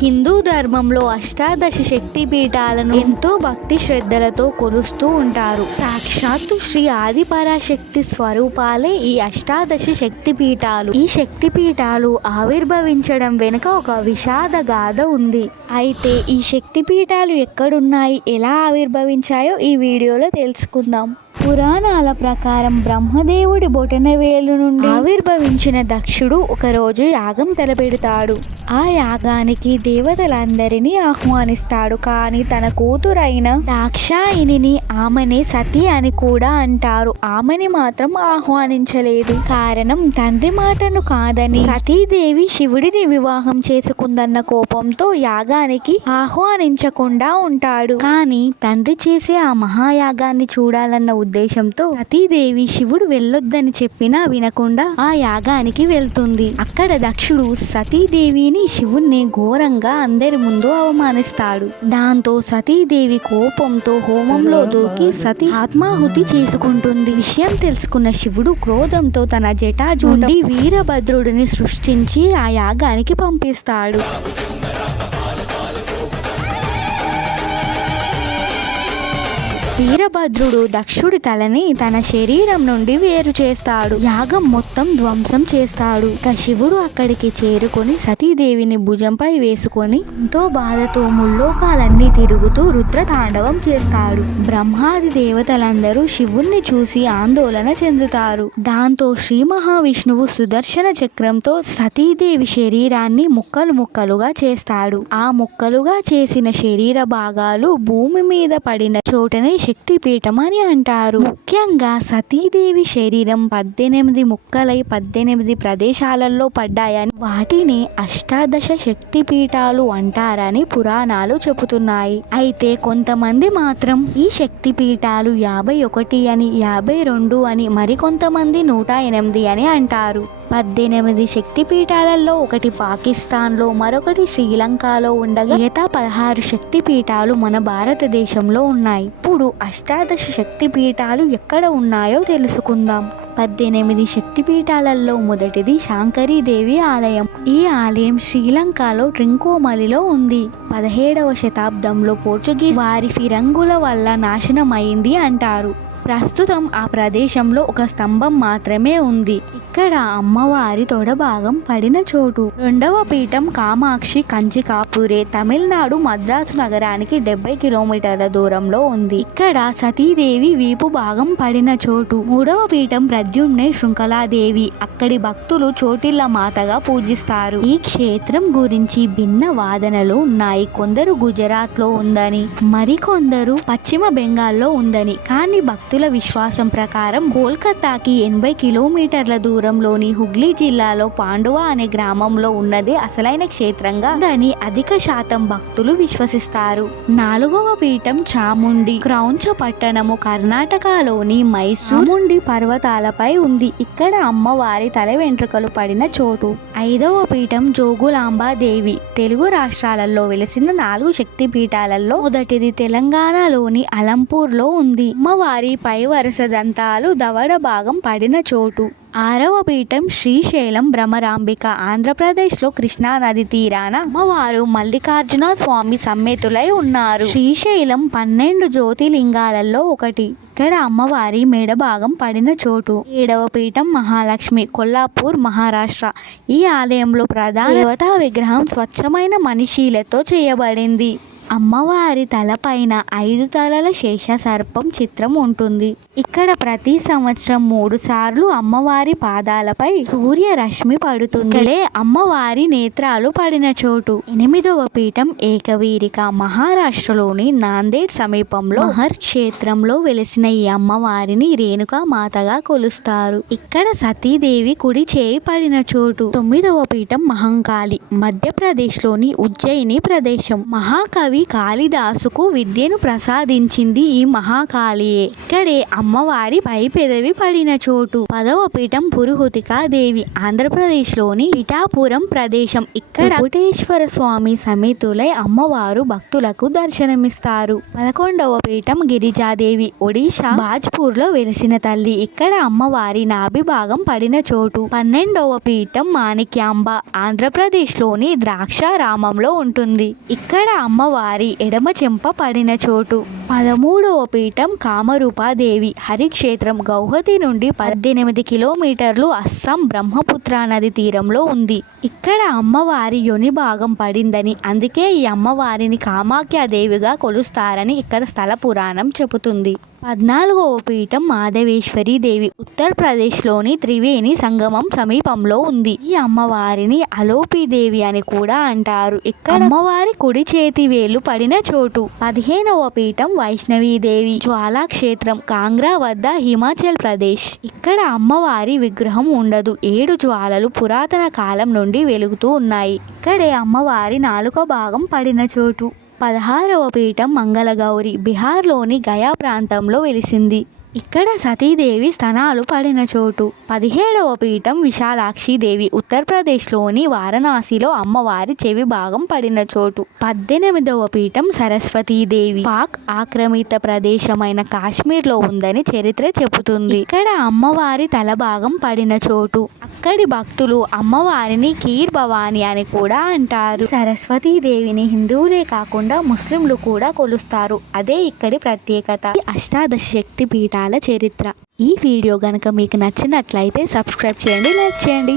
హిందూ ధర్మంలో అష్టాదశ శక్తి పీఠాలను ఎంతో భక్తి శ్రద్ధలతో కొలుస్తూ ఉంటారు. సాక్షాత్తు శ్రీ ఆదిపరాశక్తి స్వరూపాలే ఈ అష్టాదశ శక్తి పీఠాలు. ఈ శక్తి పీఠాలు ఆవిర్భవించడం వెనుక ఒక విషాద గాథ ఉంది. అయితే ఈ శక్తి పీఠాలు ఎక్కడున్నాయి ఎలా ఆవిర్భవించాయో ఈ వీడియోలో తెలుసుకుందాం. పురాణాల ప్రకారం బ్రహ్మదేవుడి బొటనవేలు నుండి ఆవిర్భవించిన దక్షుడు ఒకరోజు యాగం తలపెడతాడు. ఆ యాగానికి దేవతలందరినీ ఆహ్వానిస్తాడు. కానీ తన కూతురైన దాక్షాయిని ఆమెనే సతి అని కూడా అంటారు. ఆమెని మాత్రం ఆహ్వానించలేదు. కారణం తండ్రి మాటను కాదని సతీదేవి శివుడిని వివాహం చేసుకుందన్న కోపంతో యాగానికి ఆహ్వానించకుండా ఉంటాడు. కానీ తండ్రి చేసే ఆ మహాయాగాన్ని చూడాలన్న ఉద్దేశంతో సతీదేవి శివుడు వెళ్ళొద్దని చెప్పినా వినకుండా ఆ యాగానికి వెళ్తుంది. అక్కడ దక్షుడు సతీదేవిని శివుణ్ణి ఘోరంగా అందరి ముందు అవమానిస్తాడు. దాంతో సతీదేవి కోపంతో హోమంలో దూకి సతీ ఆత్మాహుతి చేసుకుంటుంది. విషయం తెలుసుకున్న శివుడు క్రోధంతో తన జటాజుండి వీరభద్రుడిని సృష్టించి ఆ యాగానికి పంపిస్తాడు. వీరభద్రుడు దక్షుడి తలని తన శరీరం నుండి వేరు చేస్తాడు. యాగం మొత్తం ధ్వంసం చేస్తాడు. ఇక శివుడు అక్కడికి చేరుకొని సతీదేవిని భుజంపై వేసుకొని ఎంతో బాధతో ముల్లోకాలన్నీ తిరుగుతూ రుద్రతాండవం చేస్తాడు. బ్రహ్మాది దేవతలందరూ శివుణ్ణి చూసి ఆందోళన చెందుతారు. దాంతో శ్రీ మహావిష్ణువు సుదర్శన చక్రంతో సతీదేవి శరీరాన్ని ముక్కలు ముక్కలుగా చేస్తాడు. ఆ ముక్కలుగా చేసిన శరీర భాగాలు భూమి మీద పడిన చోటనే శక్తిపీఠం అని అంటారు. ముఖ్యంగా సతీదేవి శరీరం పద్దెనిమిది ముక్కలై పద్దెనిమిది ప్రదేశాలలో పడ్డాయని వాటిని అష్టాదశ శక్తి పీఠాలు అంటారని పురాణాలు చెబుతున్నాయి. అయితే కొంతమంది మాత్రం ఈ శక్తి పీఠాలు యాభై ఒకటి అని యాభై రెండు అని మరికొంతమంది నూట ఎనిమిది అని అంటారు. పద్దెనిమిది శక్తిపీఠాలలో ఒకటి పాకిస్తాన్లో మరొకటి శ్రీలంకలో ఉండగా మిగతా పదహారు శక్తి పీఠాలు మన భారతదేశంలో ఉన్నాయి. ఇప్పుడు అష్టాదశ శక్తిపీఠాలు ఎక్కడ ఉన్నాయో తెలుసుకుందాం. పద్దెనిమిది శక్తిపీఠాలలో మొదటిది శాంకరీదేవి ఆలయం. ఈ ఆలయం శ్రీలంకలో ట్రింకోమలిలో ఉంది. పదిహేడవ శతాబ్దంలో పోర్చుగీస్ వారి ఫిరంగుల వల్ల నాశనమైంది అంటారు. ప్రస్తుతం ఆ ప్రదేశంలో ఒక స్తంభం మాత్రమే ఉంది. ఇక్కడ అమ్మవారి తొడ భాగం పడిన చోటు. రెండవ పీఠం కామాక్షి కంచికాపురే తమిళనాడు మద్రాసు నగరానికి డెబ్బై కిలోమీటర్ల దూరంలో ఉంది. ఇక్కడ సతీదేవి వీపు భాగం పడిన చోటు. మూడవ పీఠం ప్రద్యుమ్నే శృంఖలాదేవి. అక్కడి భక్తులు చోటిల్ల మాతగా పూజిస్తారు. ఈ క్షేత్రం గురించి భిన్న వాదనలు ఉన్నాయి. కొందరు గుజరాత్లో ఉందని మరికొందరు పశ్చిమ బెంగాల్లో ఉందని. కానీ భక్తులు విశ్వాసం ప్రకారం కోల్కతాకి ఎనభై కిలోమీటర్ల దూరంలోని హుగ్లీ జిల్లాలో పాండువ అనే గ్రామంలో ఉన్నది అసలైన క్షేత్రంగా దాని అధిక శాతం భక్తులు విశ్వసిస్తారు. నాలుగవ పీఠం చాముండి క్రౌంచ పట్టణము కర్ణాటకలోని మైసూరుండి పర్వతాలపై ఉంది. ఇక్కడ అమ్మవారి తల వెంట్రుకలు పడిన చోటు. ఐదవ పీఠం జోగులాంబాదేవి. తెలుగు రాష్ట్రాలలో వెలిసిన నాలుగు శక్తి పీఠాలలో మొదటిది తెలంగాణలోని అలంపూర్లో ఉంది. అమ్మవారి పై వరుస దంతాలు దవడ భాగం పడిన చోటు. ఆరవ పీఠం శ్రీశైలం భ్రమరాంబిక. ఆంధ్రప్రదేశ్లో కృష్ణా నది తీరాన అమ్మవారు మల్లికార్జున స్వామి సమ్మేతులై ఉన్నారు. శ్రీశైలం పన్నెండు జ్యోతిలింగాలలో ఒకటి. ఇక్కడ అమ్మవారి మెడ భాగం పడిన చోటు. ఏడవ పీఠం మహాలక్ష్మి కొల్లాపూర్ మహారాష్ట్ర. ఈ ఆలయంలో ప్రధాన దేవతా విగ్రహం స్వచ్ఛమైన మనిషీలతో చేయబడింది. అమ్మవారి తలపైన ఐదు తలల శేష సర్పం చిత్రం ఉంటుంది. ఇక్కడ ప్రతి సంవత్సరం మూడు సార్లు అమ్మవారి పాదాలపై సూర్య రశ్మి పడుతుంది అమ్మవారి నేత్రాలు పడిన చోటు. ఎనిమిదవ పీఠం ఏకవీరిక మహారాష్ట్రలోని నాందేడ్ సమీపంలో మహర్ క్షేత్రంలో వెలిసిన ఈ అమ్మవారిని రేణుకా మాతగా కొలుస్తారు. ఇక్కడ సతీదేవి కుడి చేయి పడిన చోటు. తొమ్మిదవ పీఠం మహంకాళి మధ్యప్రదేశ్లోని ఉజ్జయిని ప్రదేశం. మహాకవి కవి కాళిదాసుకు విద్యను ప్రసాదించింది ఈ మహాకాళియే ఇక్కడే అమ్మవారి పై పెదవి పడిన చోటు. పదవ పీఠం పురుహుతికా దేవి. ఆంధ్రప్రదేశ్లోని ఇటాపురం ప్రదేశం. ఇక్కడ కోటేశ్వర స్వామి సమేతులై అమ్మవారు భక్తులకు దర్శనమిస్తారు. పదకొండవ పీఠం గిరిజాదేవి. ఒడిశా బాజ్పూర్లో వెలిసిన తల్లి. ఇక్కడ అమ్మవారి నాభి భాగం పడిన చోటు. పన్నెండవ పీఠం మాణిక్యాంబ. ఆంధ్రప్రదేశ్లోని ద్రాక్షారామంలో ఉంటుంది. ఇక్కడ అమ్మవారి వారి ఎడమ చెంప పడిన చోటు. పదమూడవ పీఠం కామరూపాదేవి. హరిక్షేత్రం గౌహతి నుండి పద్దెనిమిది కిలోమీటర్లు అస్సాం బ్రహ్మపుత్ర నది తీరంలో ఉంది. ఇక్కడ అమ్మవారి యొని భాగం పడిందని అందుకే ఈ అమ్మవారిని కామాఖ్యాదేవిగా కొలుస్తారని ఇక్కడ స్థల పురాణం చెబుతుంది. పద్నాలుగవ పీఠం మాధవేశ్వరి దేవి ఉత్తరప్రదేశ్లోని త్రివేణి సంగమం సమీపంలో ఉంది. ఈ అమ్మవారిని అలోపి దేవి అని కూడా అంటారు. ఇక్కడ అమ్మవారి కుడి చేతి వేలు పడిన చోటు. పదిహేనవ పీఠం వైష్ణవి దేవి జ్వాలా క్షేత్రం కాంగ్రా వద్ద హిమాచల్ ప్రదేశ్. ఇక్కడ అమ్మవారి విగ్రహం ఉండదు. ఏడు జ్వాలలు పురాతన కాలం నుండి వెలుగుతూ ఉన్నాయి. ఇక్కడే అమ్మవారి నాలుక భాగం పడిన చోటు. పదహారవ పీఠం మంగళగౌరి బీహార్లోని గయా ప్రాంతంలో వెలిసింది. ఇక్కడ సతీదేవి స్థనాలు పడిన చోటు. పదిహేడవ పీఠం విశాలాక్షి దేవి ఉత్తరప్రదేశ్లోని వారణాసిలో అమ్మవారి చెవి భాగం పడిన చోటు. పద్దెనిమిదవ పీఠం సరస్వతీదేవి పాక్ ఆక్రమిత ప్రదేశమైన కాశ్మీర్లో ఉందని చరిత్ర చెబుతుంది. ఇక్కడ అమ్మవారి తల భాగం పడిన చోటు. అక్కడి భక్తులు అమ్మవారిని కీర్ భవాని అని కూడా అంటారు. సరస్వతీ దేవిని హిందువులే కాకుండా ముస్లింలు కూడా కొలుస్తారు. అదే ఇక్కడి ప్రత్యేకత. అష్టాదశ శక్తి పీఠాల చరిత్ర. ఈ వీడియో గనక మీకు నచ్చినట్లయితే సబ్స్క్రైబ్ చేయండి లైక్ చేయండి.